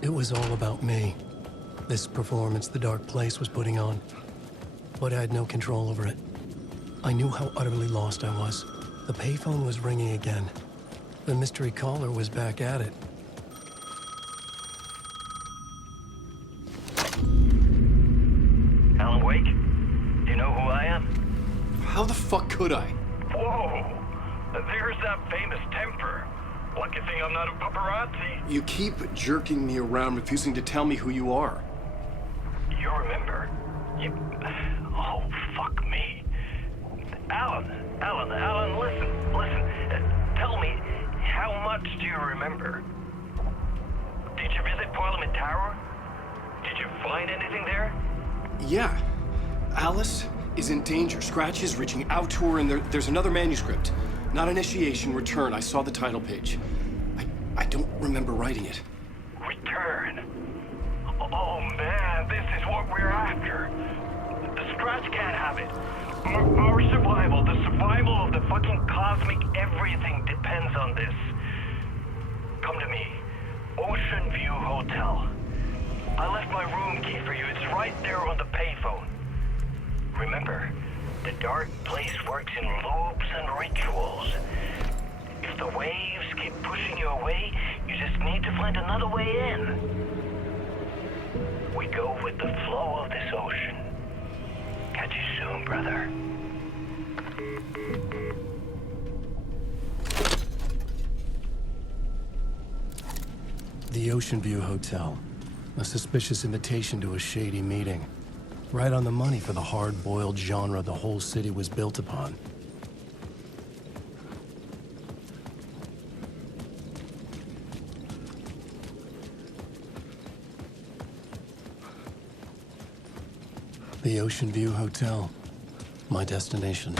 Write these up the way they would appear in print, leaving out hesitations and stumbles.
It was all about me. This performance the dark place was putting on. But I had no control over it. I knew how utterly lost I was. The payphone was ringing again. The mystery caller was back at it. Alan Wake? Do you know who I am? How the fuck could I? Whoa! There's that famous temper. Lucky thing I'm not a paparazzi. You keep jerking me around, refusing to tell me who you are. You remember? Oh, fuck me. Alan, listen. Tell me, how much do you remember? Did you visit Parliament Tower? Did you find anything there? Yeah. Alice is in danger. Scratch is reaching out to her, and there's another manuscript. Not initiation, return. I saw the title page. I don't remember writing it. Return? Oh man, this is what we're after. The Scratch can't have it. Our survival, the survival of the fucking cosmic everything depends on this. Come to me. Ocean View Hotel. I left my room key for you. It's right there on the payphone. Remember, the dark place works in loops and rituals. If the waves keep pushing you away, you just need to find another way in. We go with the flow of this ocean. Catch you soon, brother. The Ocean View Hotel. A suspicious invitation to a shady meeting. Right on the money for the hard-boiled genre the whole city was built upon. The Ocean View Hotel. My destination.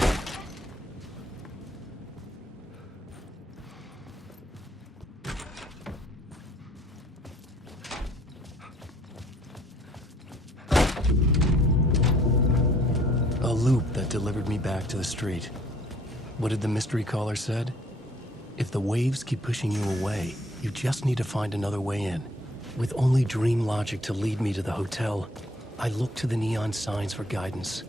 A loop that delivered me back to the street. What did the mystery caller said? If the waves keep pushing you away, you just need to find another way in. With only dream logic to lead me to the hotel, I looked to the neon signs for guidance.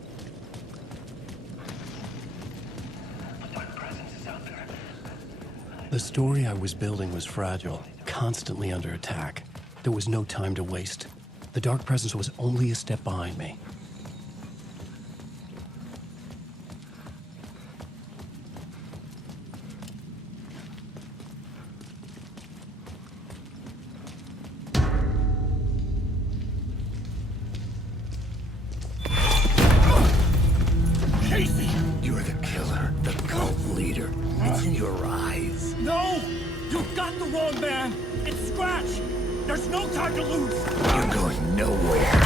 The story I was building was fragile, constantly under attack. There was no time to waste. The dark presence was only a step behind me. You're the killer, the cult leader. It's in your eyes. No! You've got the wrong man! It's Scratch! There's no time to lose! You're going nowhere.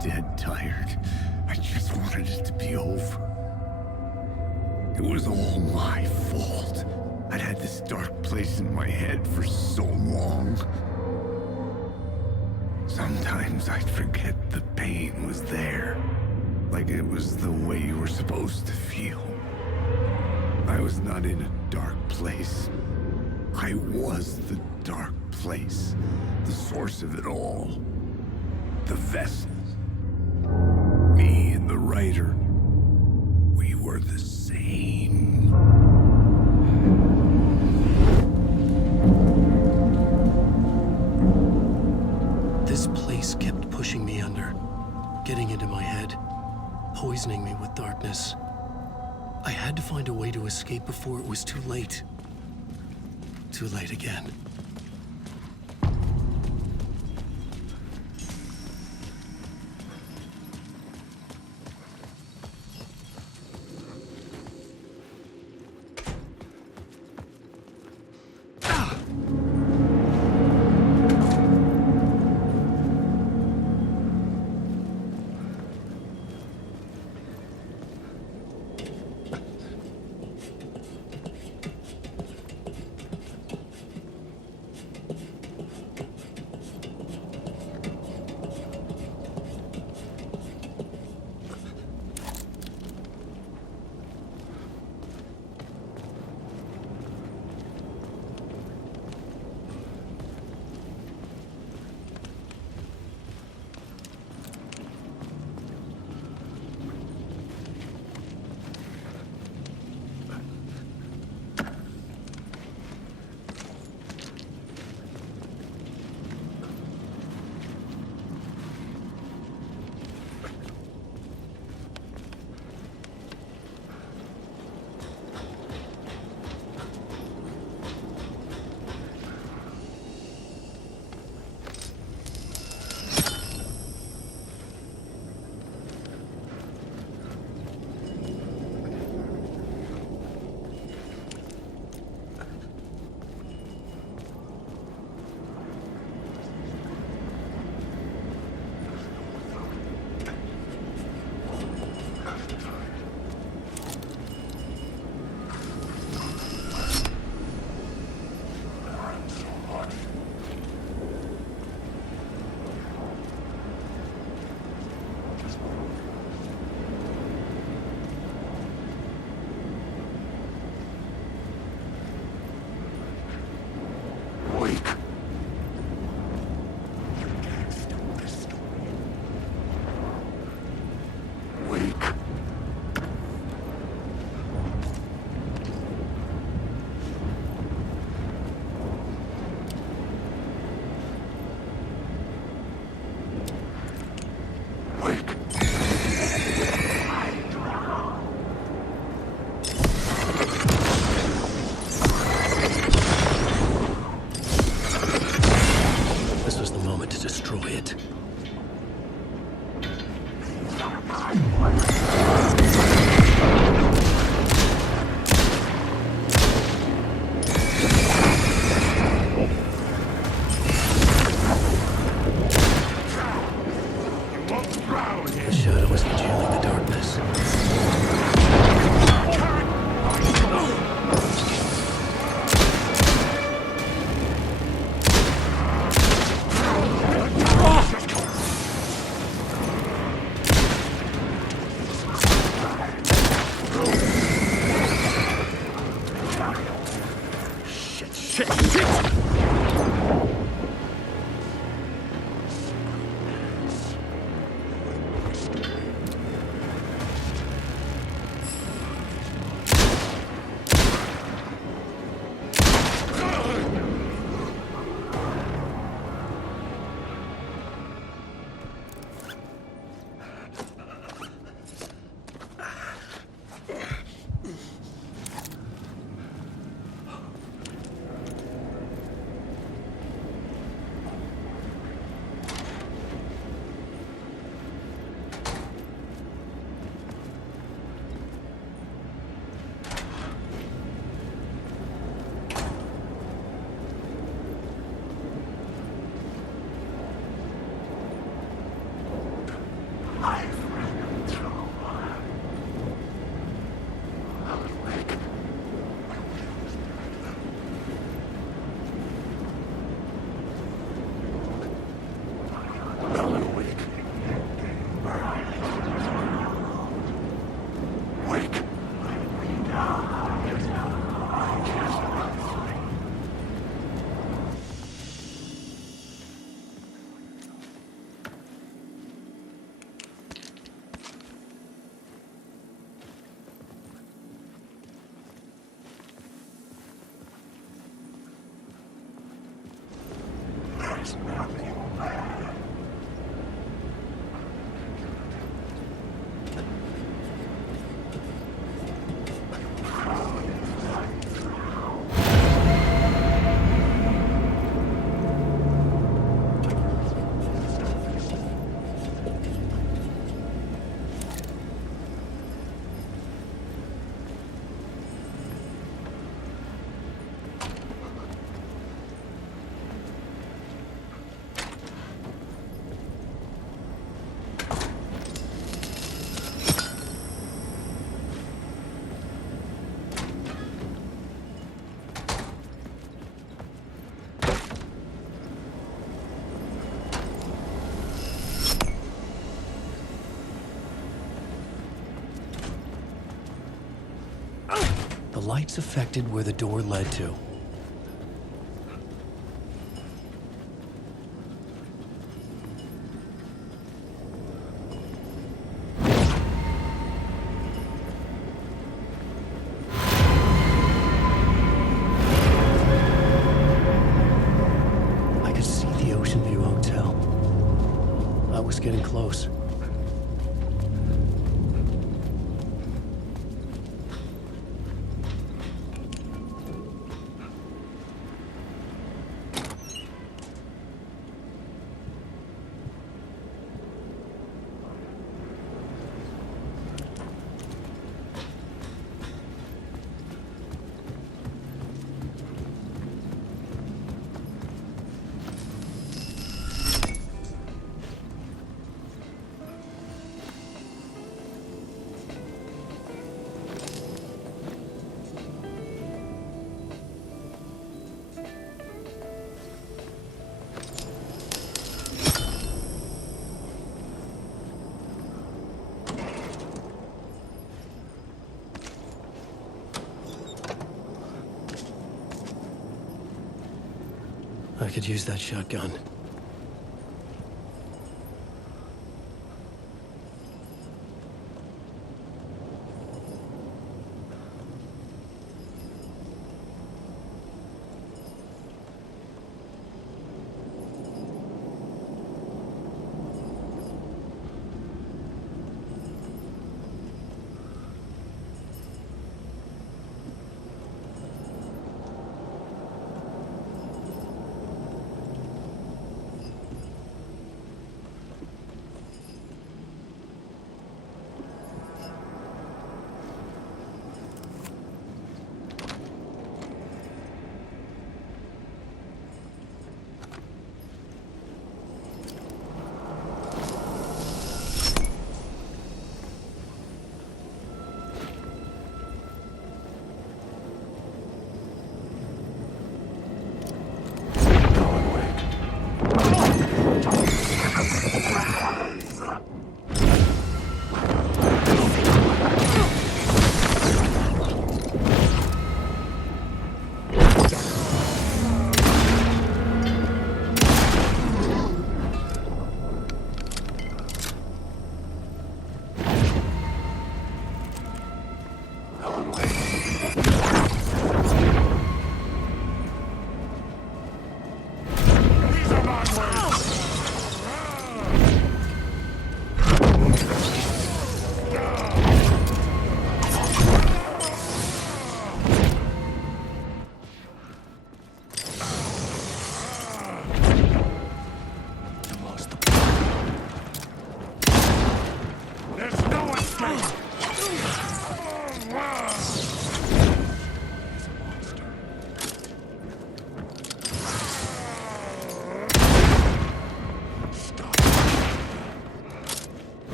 Dead tired. I just wanted it to be over. It was all my fault. I'd had this dark place in my head for so long. Sometimes I'd forget the pain was there. Like it was the way you were supposed to feel. I was not in a dark place. I was the dark place. The source of it all. The vessel. Me and the writer, we were the same. This place kept pushing me under, getting into my head, poisoning me with darkness. I had to find a way to escape before it was too late. Too late again. lights affected where the door led to. I could see the Ocean View Hotel. I was getting close. I could use that shotgun.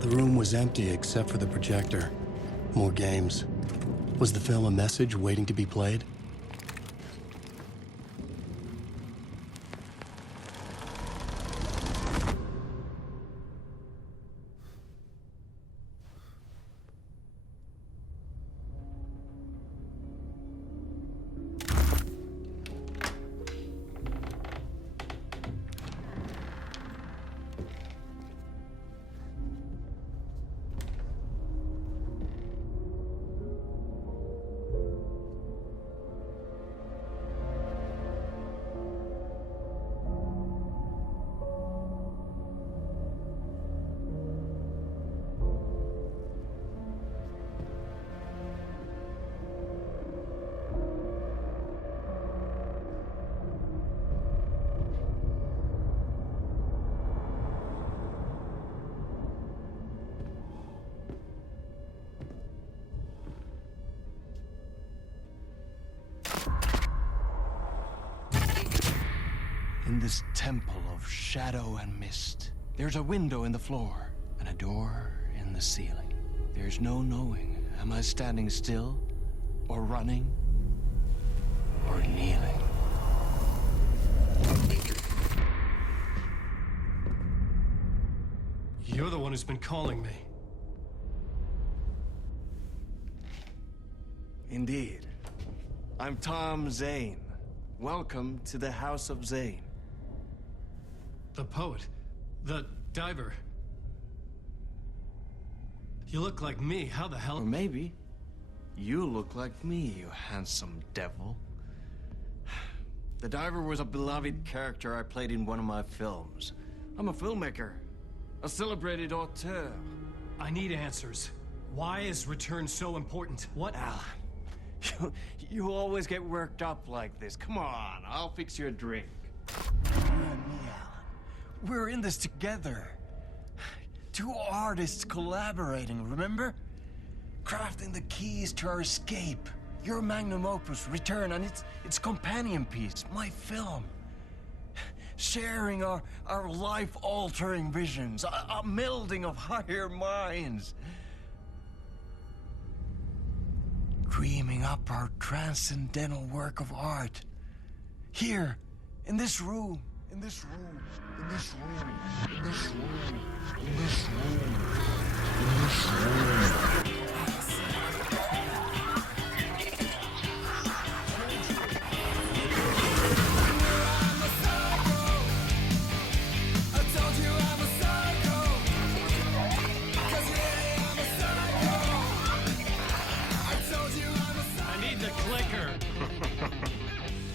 The room was empty except for the projector. More games. Was the film a message waiting to be played? this temple of shadow and mist. There's a window in the floor and a door in the ceiling. There's no knowing, am I standing still, or running, or kneeling? You're the one who's been calling me. Indeed. I'm Tom Zane. Welcome to the House of Zane. The poet. The diver. You look like me. How the hell? Or maybe you look like me, you handsome devil. The diver was a beloved character I played in one of my films. I'm a filmmaker, a celebrated auteur. I need answers. Why is Return so important? What? Alan, you always get worked up like this. Come on, I'll fix you a drink. You and me, Alan. We're in this together. Two artists collaborating, remember? Crafting the keys to our escape. Your magnum opus, Return, and its companion piece, my film. Sharing our life-altering visions, a melding of higher minds. Dreaming up our transcendental work of art. Here, in this room, in this room, in this room, in this room, in this room, in this room.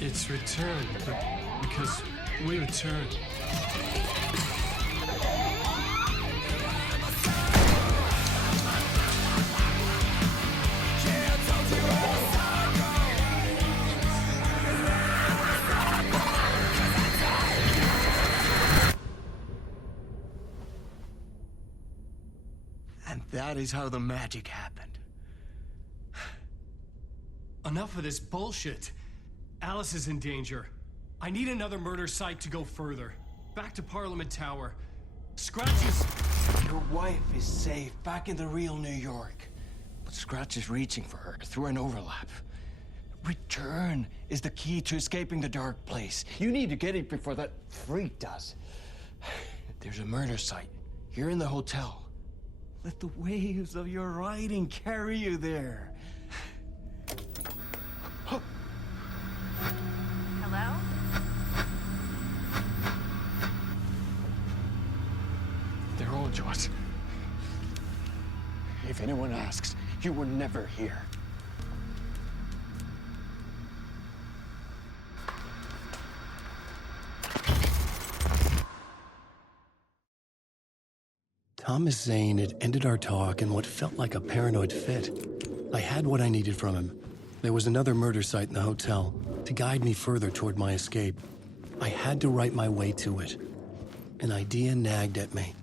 It's Return, because we return. And that is how the magic happened. Enough of this bullshit. Alice is in danger. I need another murder site to go further. Back to Parliament Tower. Scratch is... Your wife is safe, back in the real New York. But Scratch is reaching for her through an overlap. Return is the key to escaping the dark place. You need to get it before that freak does. There's a murder site here in the hotel. Let the waves of your writing carry you there. Hello? They're all yours. If anyone asks, you were never here. Thomas Zane had ended our talk in what felt like a paranoid fit. I had what I needed from him. There was another murder site in the hotel to guide me further toward my escape. I had to write my way to it. An idea nagged at me.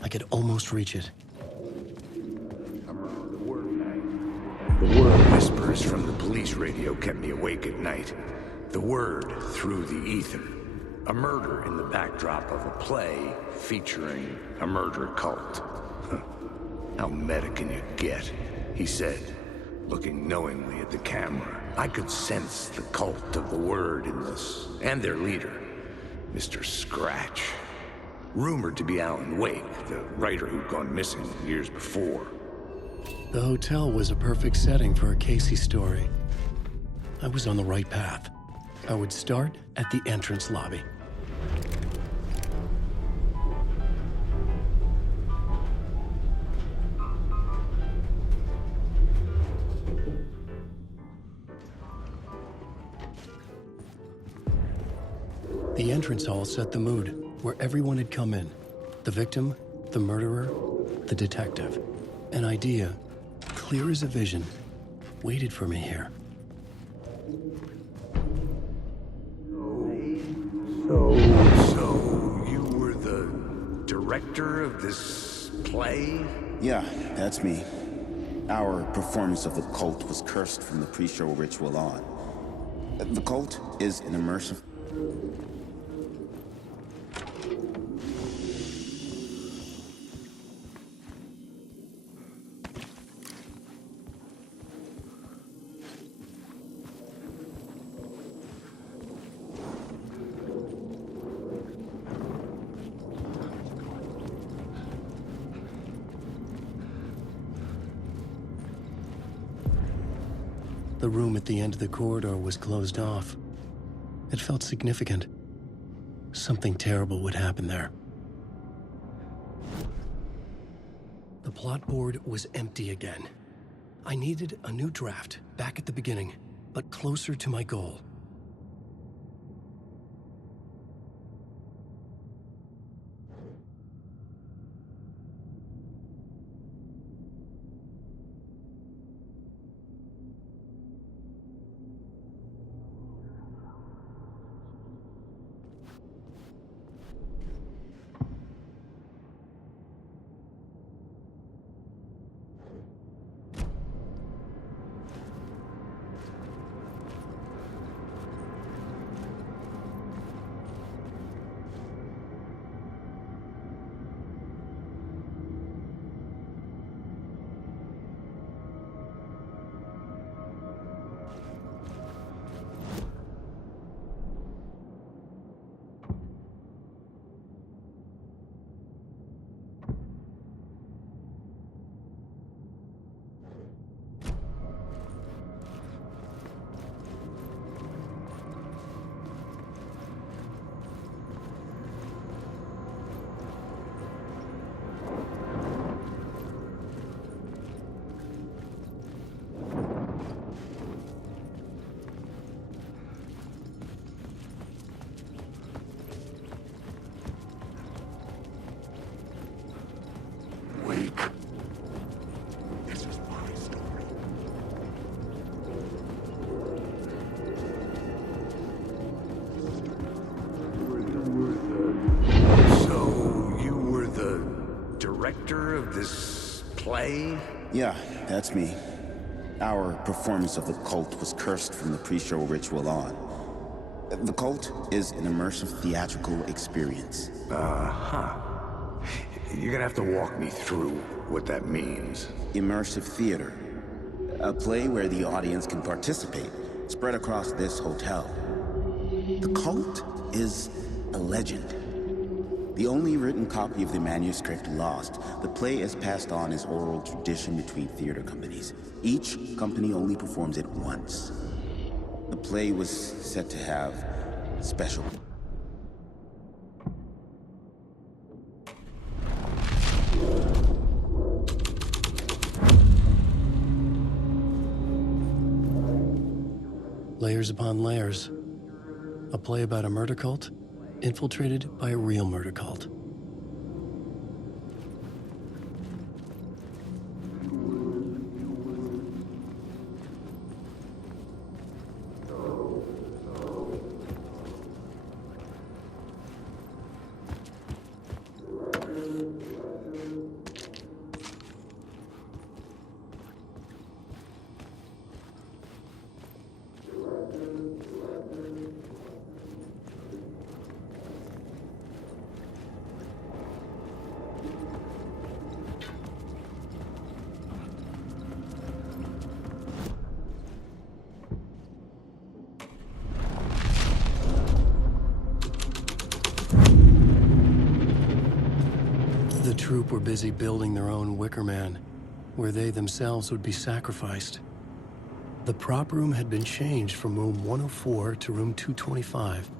I could almost reach it. The word whispers from the police radio kept me awake at night. The word through the ether. A murder in the backdrop of a play featuring a murder cult. How meta can you get? He said, looking knowingly at the camera. I could sense the cult of the word in this, and their leader, Mr. Scratch. Rumored to be Alan Wake, the writer who'd gone missing years before. The hotel was a perfect setting for a Casey story. I was on the right path. I would start at the entrance lobby. The entrance hall set the mood, where everyone had come in. The victim, the murderer, the detective. An idea, clear as a vision, waited for me here. So you were the director of this play? Yeah, that's me. Our performance of the cult was cursed from the pre-show ritual on. The cult is an immersive... The room at the end of the corridor was closed off. It felt significant. Something terrible would happen there. The plot board was empty again. I needed a new draft, back at the beginning, but closer to my goal. Director of this play? Yeah, that's me. Our performance of the cult was cursed from the pre-show ritual on. The cult is an immersive theatrical experience. You're gonna have to walk me through what that means. Immersive theater. A play where the audience can participate, spread across this hotel. The cult is a legend. The only written copy of the manuscript lost, the play is passed on as oral tradition between theater companies. Each company only performs it once. The play was set to have special... Layers upon layers. A play about a murder cult, infiltrated by a real murder cult. The troupe were busy building their own Wicker Man, where they themselves would be sacrificed. The prop room had been changed from room 104 to room 225.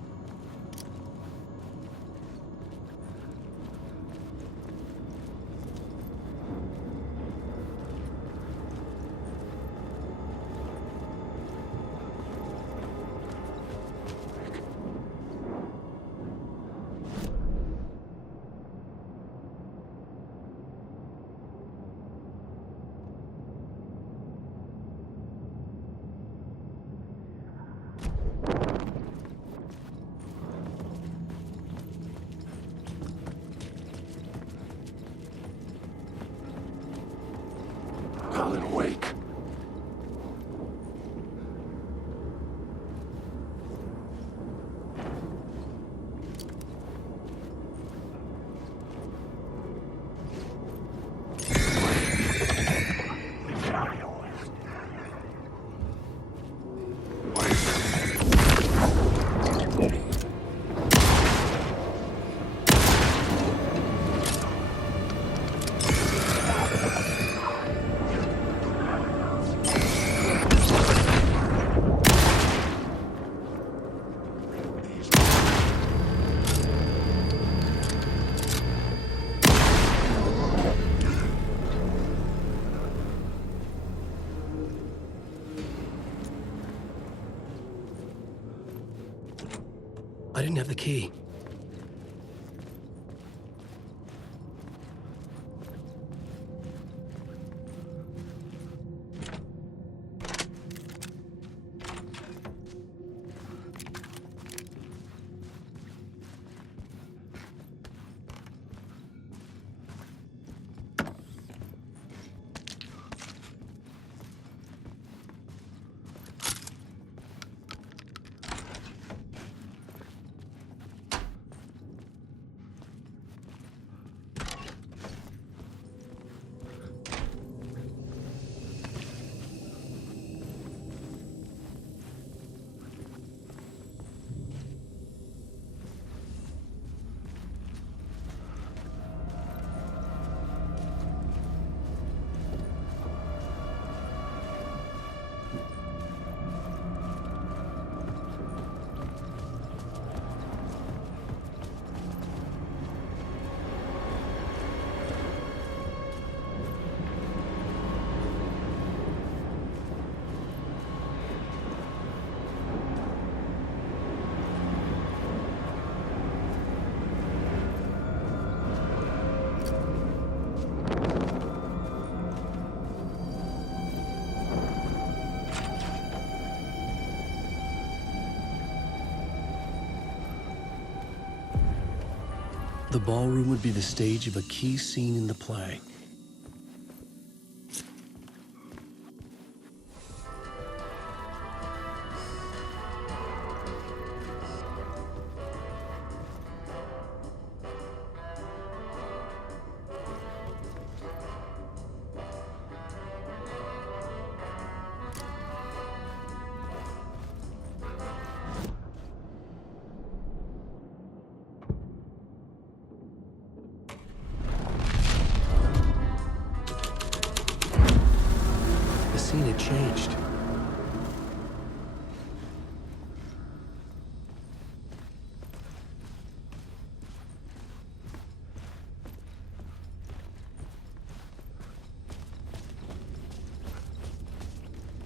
didn't have the key. The ballroom would be the stage of a key scene in the play. The scene had changed.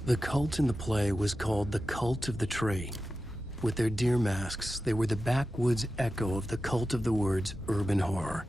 The cult in the play was called the Cult of the Tree. With their deer masks, they were the backwoods echo of the cult of the words urban horror.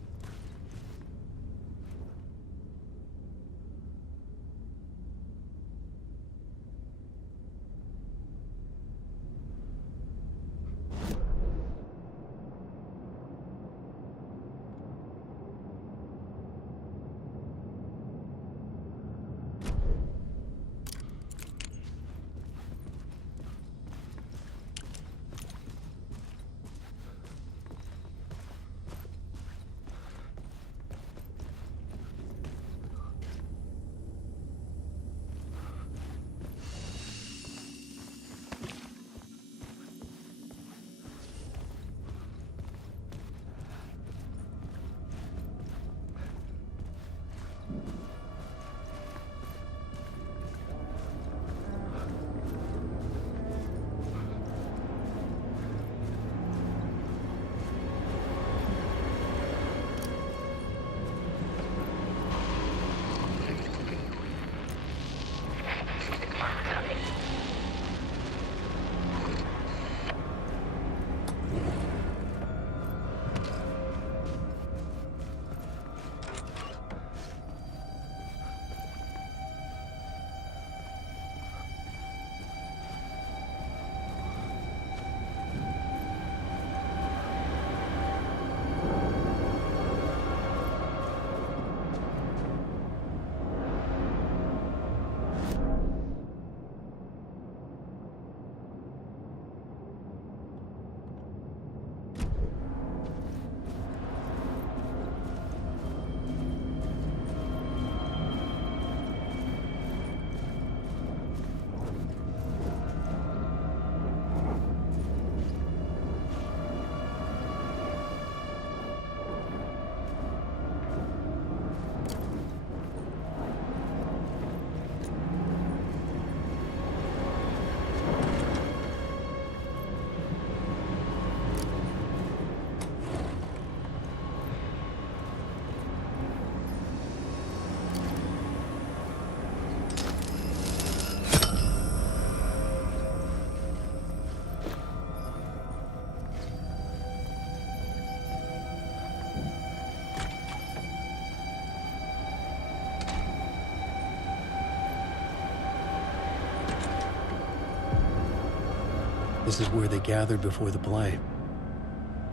This is where they gathered before the play.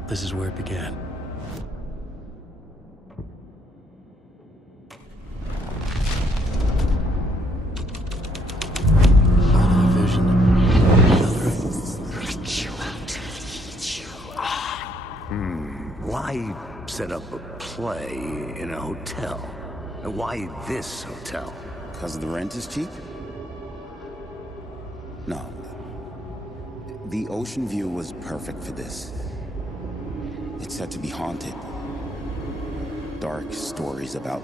This is where it began. Another vision. Why set up a play in a hotel? And why this hotel? Because the rent is cheap? No. The ocean view was perfect for this. It's said to be haunted. Dark stories about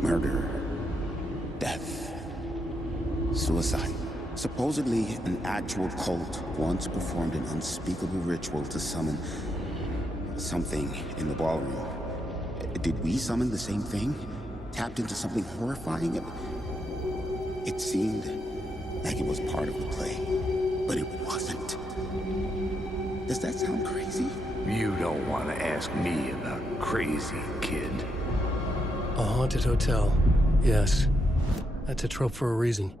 murder, death, suicide. Supposedly, an actual cult once performed an unspeakable ritual to summon something in the ballroom. Did we summon the same thing? Tapped into something horrifying? It seemed like it was part of the play, but it wasn't. Does that sound crazy? You don't want to ask me about crazy, kid. A haunted hotel. Yes. That's a trope for a reason.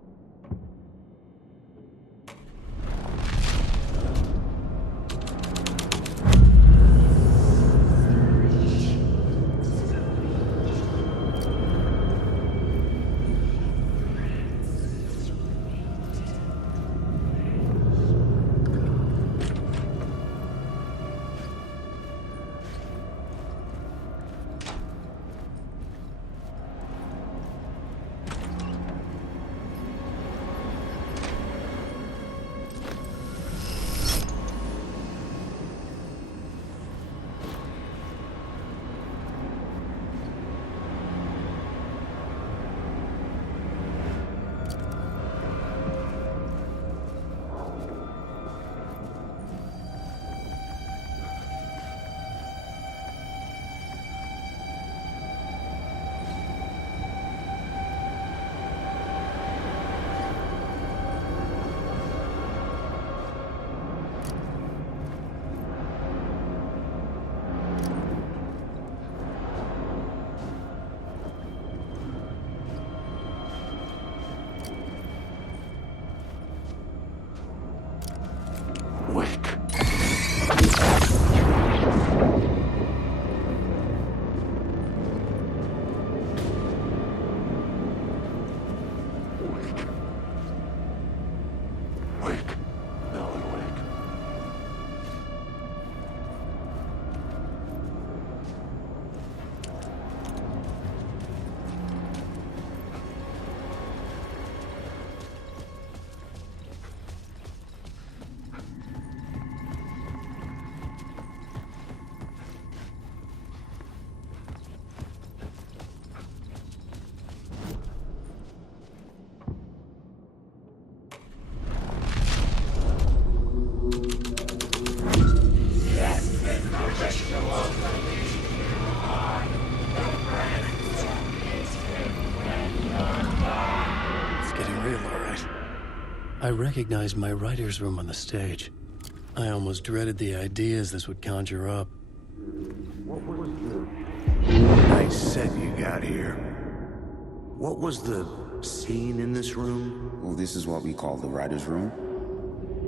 I recognized my writer's room on the stage. I almost dreaded the ideas this would conjure up. Nice set you got here. What was the scene in this room? Well, this is what we call the writer's room.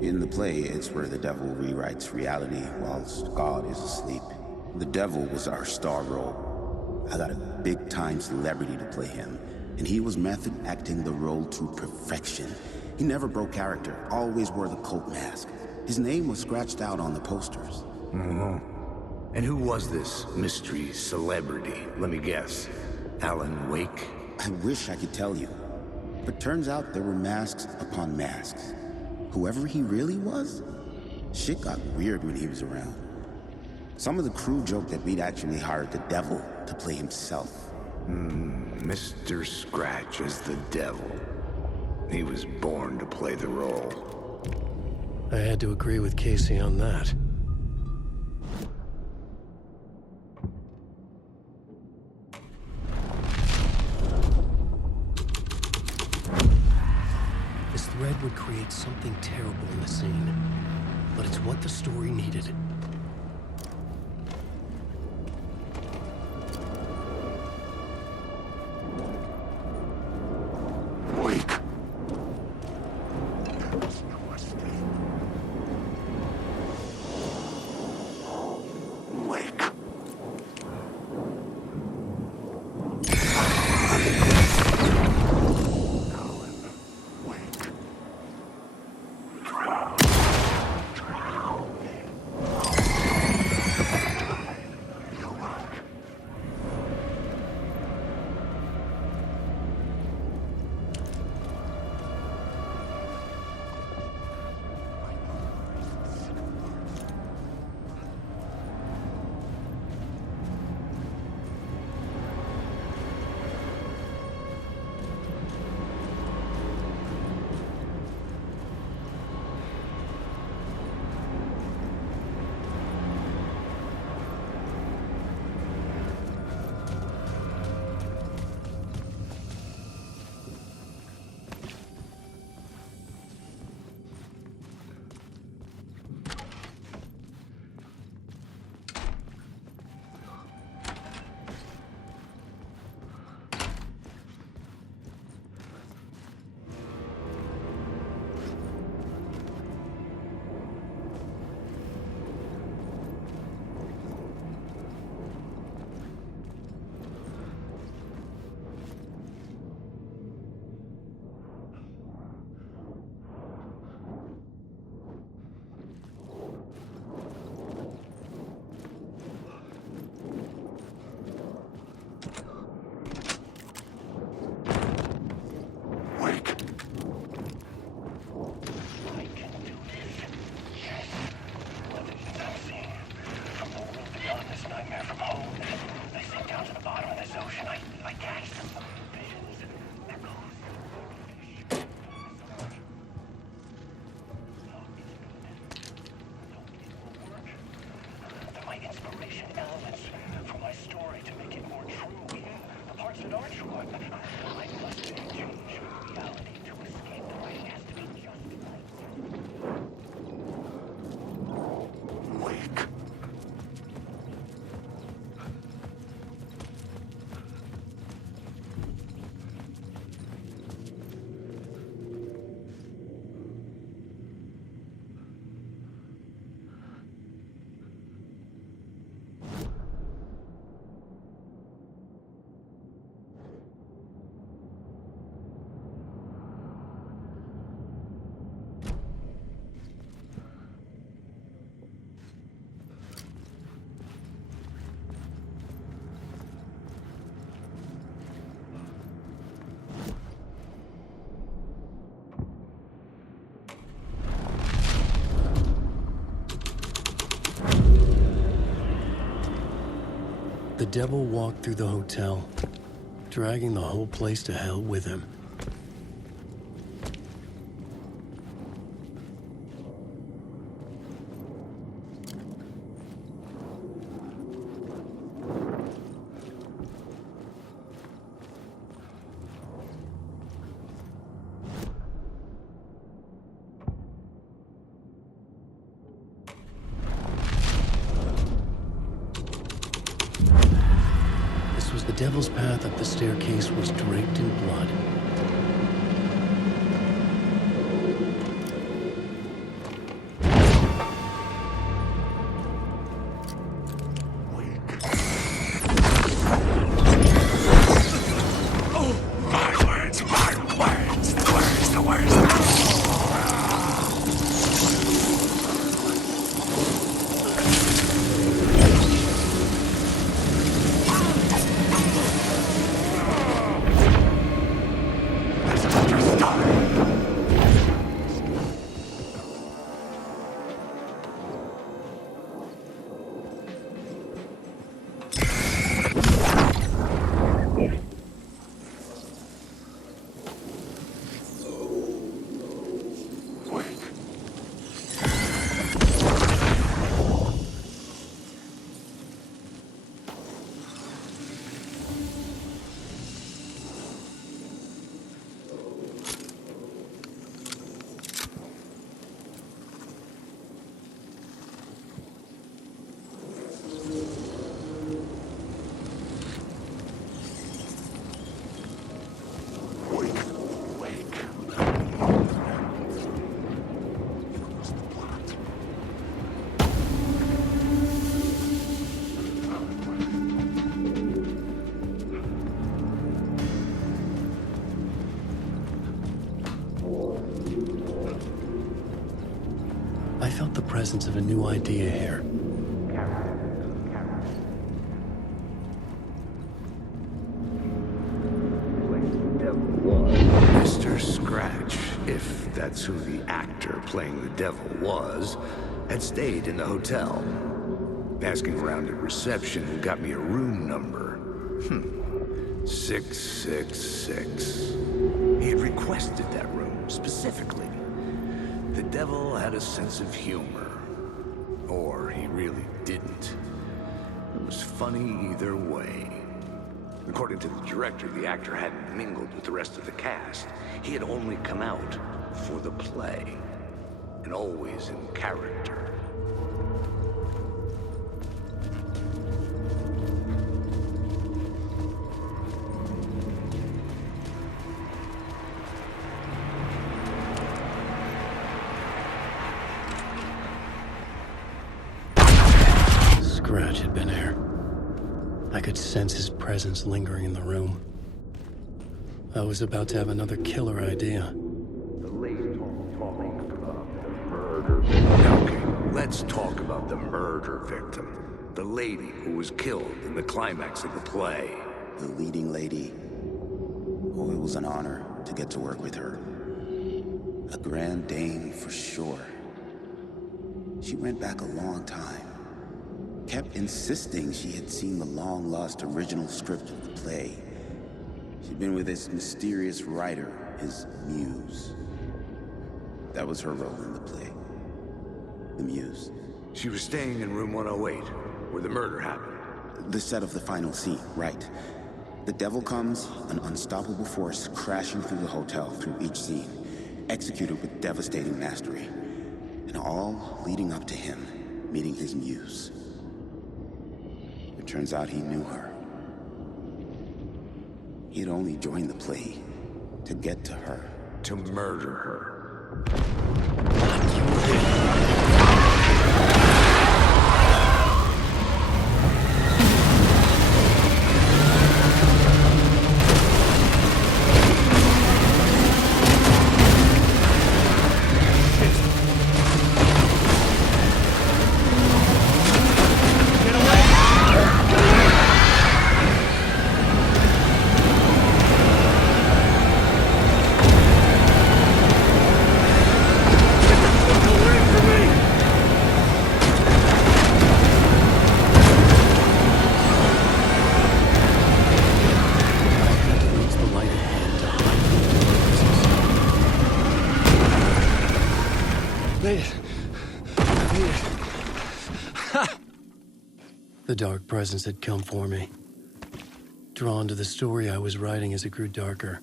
In the play, it's where the devil rewrites reality whilst God is asleep. The devil was our star role. I got a big-time celebrity to play him, and he was method acting the role to perfection. He never broke character, always wore the cult mask. His name was scratched out on the posters. And who was this mystery celebrity? Let me guess. Alan Wake? I wish I could tell you. But turns out there were masks upon masks. Whoever he really was, shit got weird when he was around. Some of the crew joked that we'd actually hired the devil to play himself. Mr. Scratch as the devil. He was born to play the role. I had to agree with Casey on that. This thread would create something terrible in the scene, but it's what the story needed. The devil walked through the hotel, dragging the whole place to hell with him. The devil's path up the staircase was draped in blood. I felt the presence of a new idea here. Mr. Scratch, if that's who the actor playing the devil was, had stayed in the hotel. Asking around at reception got me a room number. 666. He had requested that room specifically. The devil had a sense of humor. Or he really didn't. It was funny either way. According to the director, the actor hadn't mingled with the rest of the cast. He had only come out for the play. And always in character. Scratch had been here. I could sense his presence lingering in the room. I was about to have another killer idea. The lady talking about the murder victim. Okay, let's talk about the murder victim. The lady who was killed in the climax of the play. The leading lady. Oh, it was an honor to get to work with her. A grand dame for sure. She went back a long time. Kept insisting she had seen the long-lost original script of the play. She'd been with this mysterious writer, his muse. That was her role in the play. The muse. She was staying in room 108, where the murder happened. The set of the final scene, right. The devil comes, an unstoppable force crashing through the hotel through each scene, executed with devastating mastery, and all leading up to him meeting his muse. It turns out he knew her. He'd only joined the play to get to her. To murder her. The dark presence had come for me. Drawn to the story I was writing as it grew darker.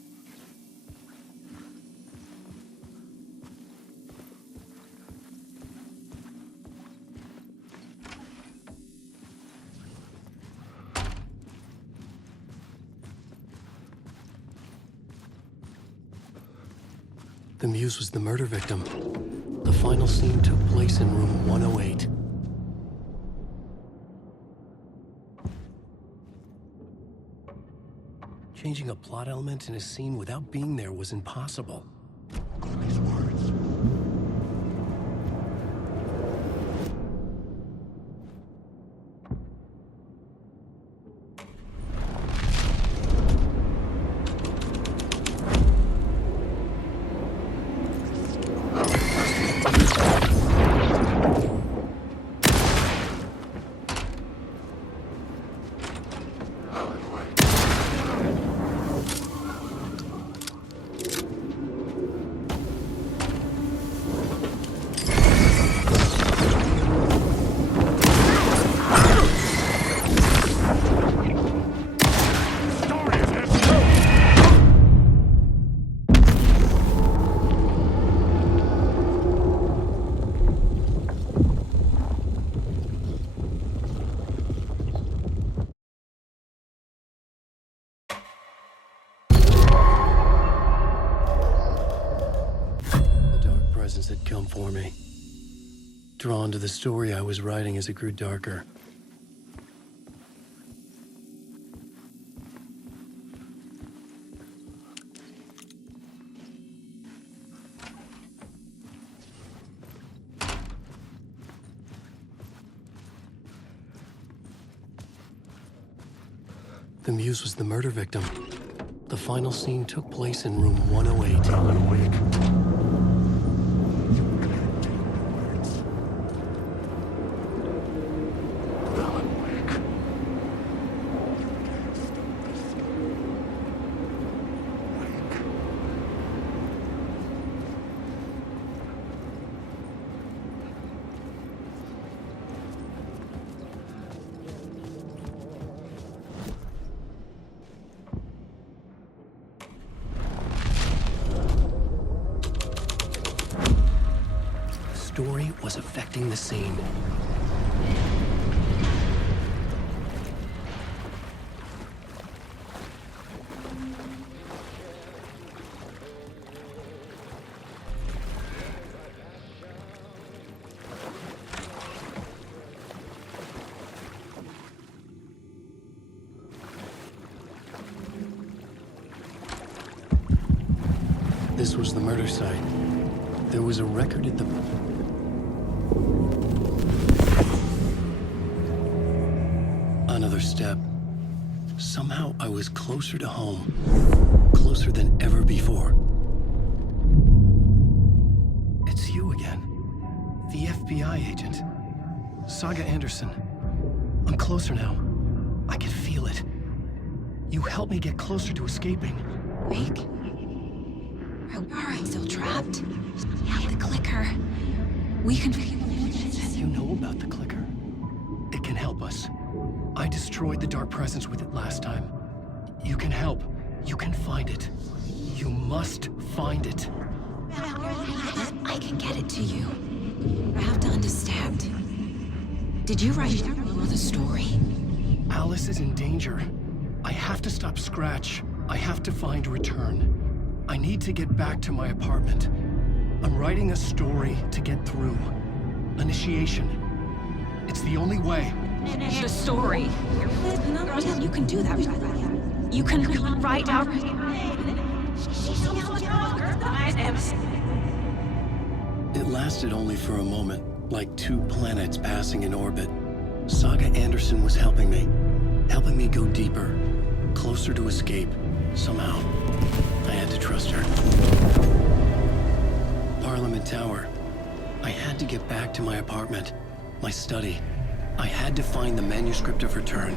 The muse was the murder victim. The final scene took place in room 108. Changing a plot element in a scene without being there was impossible. These words. Had come for me. Drawn to the story I was writing as it grew darker. The muse was the murder victim. The final scene took place in room 108. Alan, awake. Story was affecting the scene. This was the murder site. There was a record at the... Another step. Somehow I was closer to home. Closer than ever before. It's you again. The FBI agent. Saga Anderson. I'm closer now. I can feel it. You helped me get closer to escaping. Wake? Are I still trapped? We have the clicker. We can... You know about the clicker. It can help us. I destroyed the dark presence with it last time. You can help. You can find it. You must find it. I can get it to you. You have to understand. Did you write the story? Alice is in danger. I have to stop Scratch. I have to find Return. I need to get back to my apartment. I'm writing a story to get through. Initiation. It's the only way. The story. You can do that. You can write out. It lasted only for a moment, like 2 planets passing in orbit. Saga Anderson was helping me go deeper, closer to escape. Somehow, I had to trust her. Parliament Tower. I had to get back to my apartment, my study. I had to find the manuscript of Return.